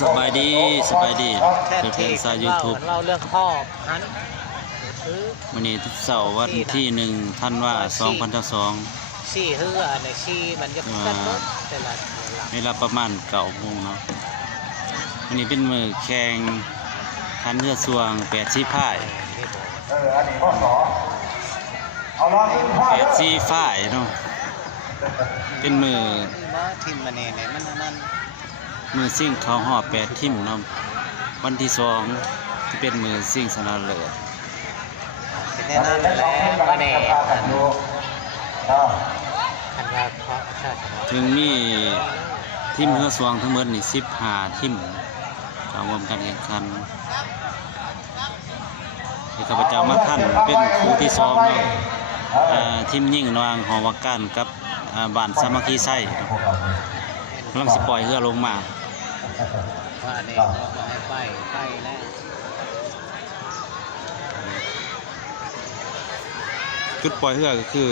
สบายดีเป็นสาย YouTube เราเรื่องข้อหันวันนี้เสาร์วันที่1 ธันวาคม 2022ชี้เฮือในชี้มันจะกันหมดแต่ละเวลาประมาณ9 โมงเนาะวันนี้เป็นมือแข่งคันเรือสวง8 สีพายอันนี้ข้อ2เอาล้อขึ้นพ่อ8 สีพายเนาะเป็นมือทิมมาเน่ไหนมันนั่นมือซิ่งเขาหอบ8 ทิมเนาะวันที่2ที่เป็นมือซิ่งชนะเลิศเป็นแน่นอนแล้วมาเน่คันว่าเพราะชาติถึงมีทิมเรือสวงทั้งหมดนี่15 ทิมเข้าร่วมการแข่งขันข้าพเจ้ามาท่านเป็นครูที่2เนาะทีมยิ่งนางหอวักกันกับบ้านสามัคคีไส้กำลังสิปล่อยเรือลงมาว่าเนี่ยไปแล้วจุดปล่อยเรือก็คือ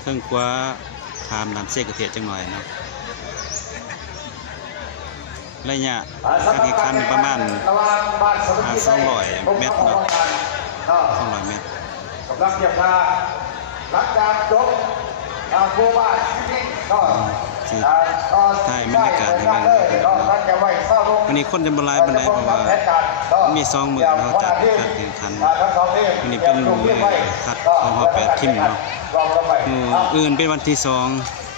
เครื่องคว้าทามน้ำเสกกระเทียจังหน่อยนะระยะการแข่งขันประมาณ200 เมตรเนาะ200 เมตรกำลังเก็บงานหลังจากจบโคบ้านก็ถ่ายบรรยากาศให้เบิ่งวันนี้คนจะบรายบันไดเพราะว่ามี2 มื้อเราจัดการแข่งขันวันนี้เป็นมื้อคัดของฮอ8 ทิมเนาะอื่นเป็นวันที่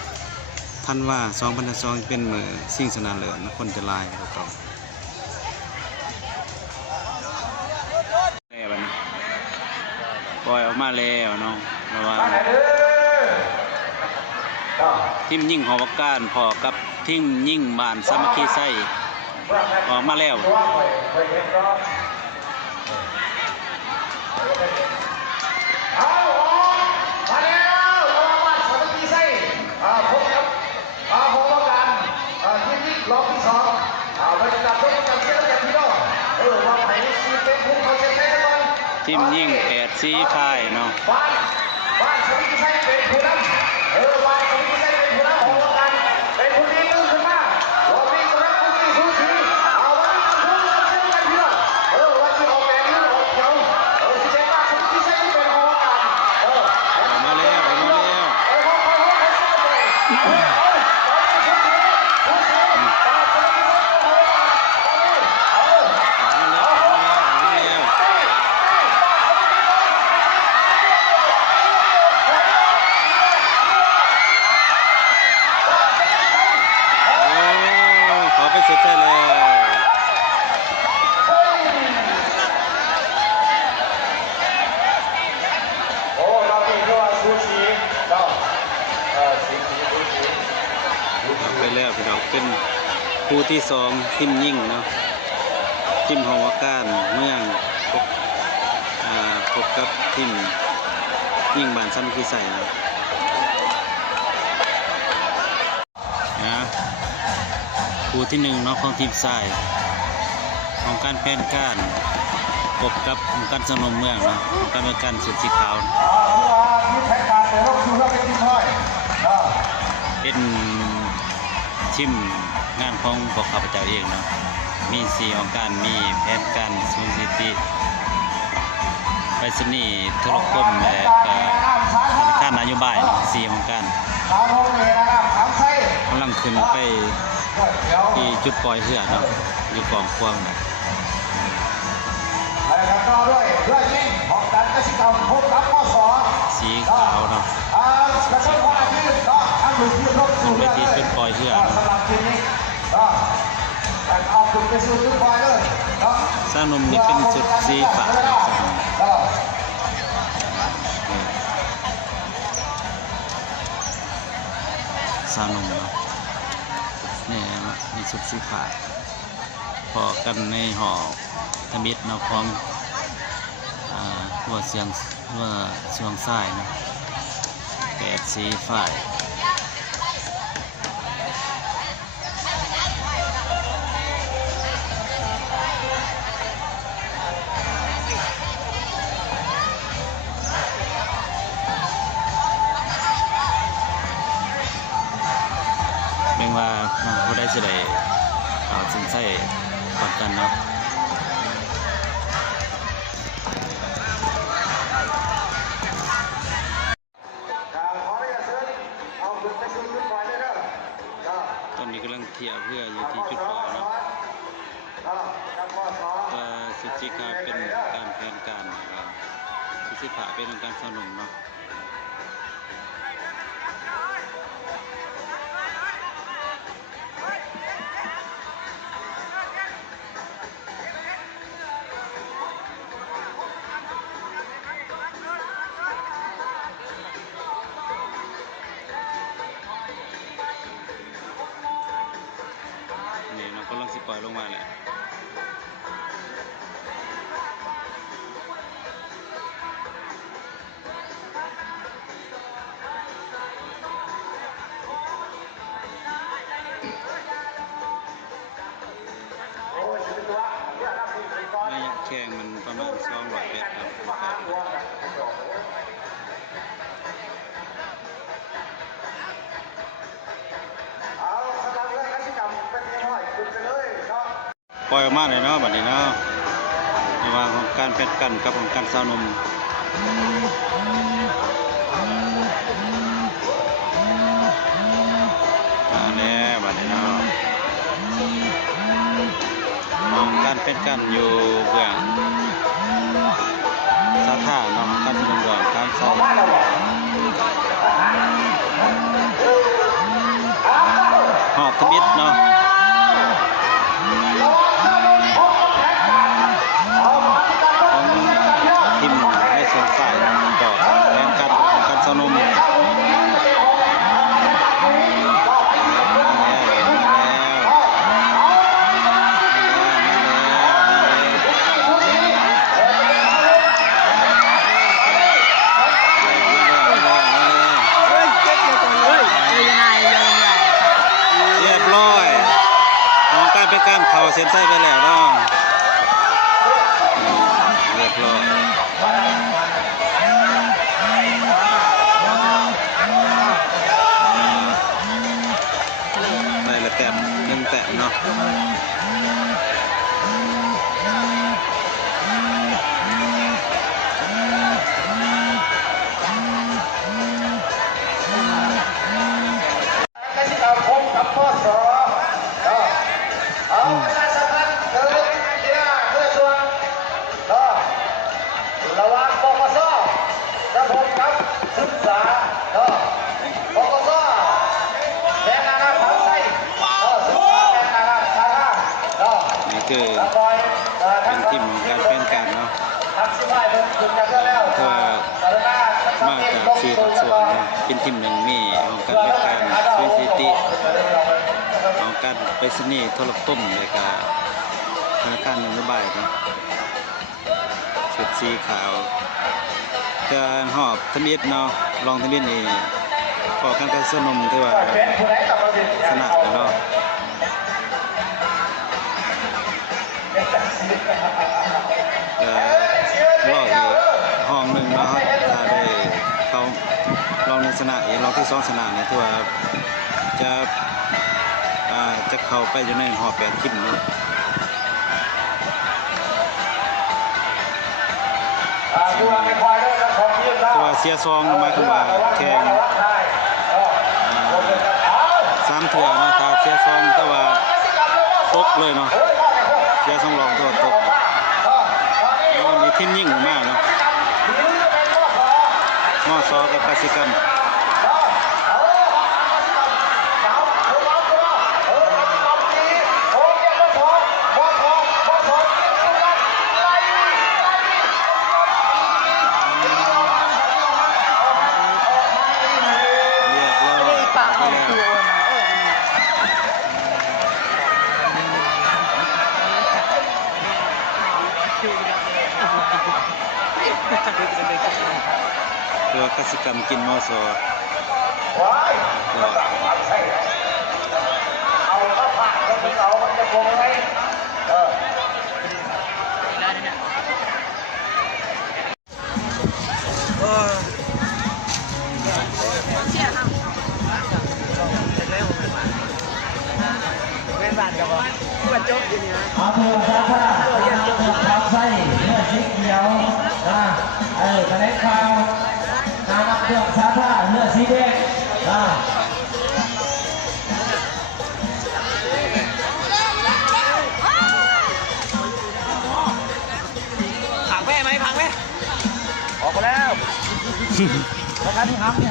2 ธันวาคม 2022เป็นมื้อชิงชนะเลิศคนจะลายแล้วก็ปล่อยออกมาแล้วเนาะระหว่างทีมยิ่งหอวักการพอกับทีมยิ่งบ้านสามัคคีไส้ออกมาแล้วทีมยิ่ง8 สีพายเนาะบ้านสามัคคีไส้เป็นผู้นำบ้านสามัคคีไส้เป็นผู้นำของวักกันเป็นผู้ดีนึงขึ้นมาเรามีคนรักผู้ดีสู้ชีวันนี้ต้องพูดกันเชื่อกันพี่น้องวันที่ออกแบบนี้ออกเขียวที่ใช้บ้านสามัคคีไส้ที่เป็นของวักกันออกมาแล้วสุดใจเลยโอ้เราเป็นตัวซูชิเราไปแล้วพี่น้องเป็นคู่ที่2ทีมยิ่งเนาะทีมหอวักการเมืองพบกับทีมยิ่งบ้านสามัคคีไส้นะคู่ที่1เนาะของทีมทรายของการแพนการพบกับของการสนมเมืองนะของการเป็นการสุดสีขาวเป็นทีมงานของพวกข้าพเจ้าเองเนาะมี4ของการมีแผนการสูนสิติไปรษณีย์โทรคมและธนาคารนโยบาย4ของการกำลังขึ้นไปที่จุดปล่อยเรือเนาะอยู่กองควงนะแล้วก็ด้วยยิ่งของการกสิกรรมพบกับข้อ2สีขาวเนาะแล้วก็ข้อที่ก็ทั้งหลุดที่รถสู่เรือที่จุดปล่อยเรือสำหรับทีนี้ก็เอาจุดไปสู่จุดปล่อยเลยสร้างนมนี่เป็นสุดสีฟ้าสร้างนมเนาะนี่มีสุดสีฟ้าพอกันในห่อทมิตรเนาะของหัวเสียงหัวช่วงซ้ายนะ8 สีฟ้า เขาได้สิได้สินใส่ปัดกันเนาะตอนนี้กำลังเที่ยวเพื่ออยู่ที่จุดปล่อยเนาะสุจิกาเป็นการแผนการสุจิภาเป็นการสนุนเนาะนี่เรากำลังสิปล่อยลงมาแหละระยะแข่งมันประมาณ200 เมตรครับปล่อยออกมาเลยเนาะบัดนี้เนาะในว่าของการแพทย์กันกับของการเศร้านมแล้วบัดนี้เนาะของการแพทย์กันอยู่เบื้องสาขาเนาะของการสนับสนุนการใส่หอบทบิดเนาะทีมให้สงสัยต่อแรงการของการสนมเรียบร้อยของการเป็นการเข่าเส้นไส้ไปแล้วเนาะเรียบร้อยได้ละแต้ม1 แต้มเนาะระวังปปสจะพบกับศึกษาปปสแทนนานาผังไส้ศึกษาแทนนานาชาลานี่คือเป็นทีมของการเป็นการเนาะเพื่อมาจาก4 ภาคส่วนเนาะเป็นทีมหนึ่งมีของการเป็นการสวิสิติของการไปรษณีย์โทรคมเลยกับธนาคารนโยบายเนาะชุดสีขาวการหอบทมิตเนาะรองทมิตนี่ขอการสนมที่ว่าสนับเนาะรอบอีกห้องหนึ่งเนาะถ้าได้เขาลอง1 ชนะอีกลองที่2 ชนะเนี่ยที่ว่าจะเข้าไปอยู่ในหอบ8 ทีมเนาะคือว่าเสียซองหมายความว่าแข่ง3 เทื่อเนาะถ้าเสียซองแต่ว่าตกเลยเนาะเสีย2 รองตัวตกมีทีมยิ่งมากเนาะมอซอกับกสิกรรมตัวกสิกรรมกินมอซอเอาข้าวผัดก็ถึงเอามันจะคงไหม เอาเพื่อนซาท่าขับไส้เนื้อสีเขียวแถลงข่าวนานักเพื่อนซาท่าเนื้อสีแดงผักแม่ไหมผักแม่ ออกมาแล้วแล้วกันที่ห้ำ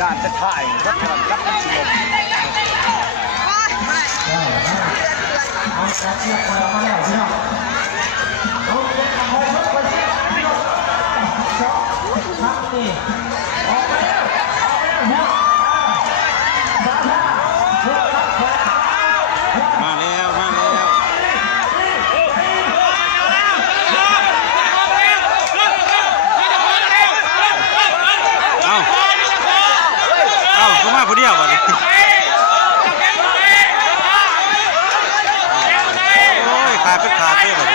ญาติจะถ่ายรักกันรักกันสิลมเอาจับเชือกมาแล้วพี่น้องเอาเชือกมาให้รถไปเชือกพี่น้องช็อตทับนี่ออกมาแล้วหัวซาท่าเชือกรับแขน มาแล้วมาแล้วเอาก็มาผู้เดียวบ่ดิโอ้ยขาดเป็นขาดเลยบ่ดิ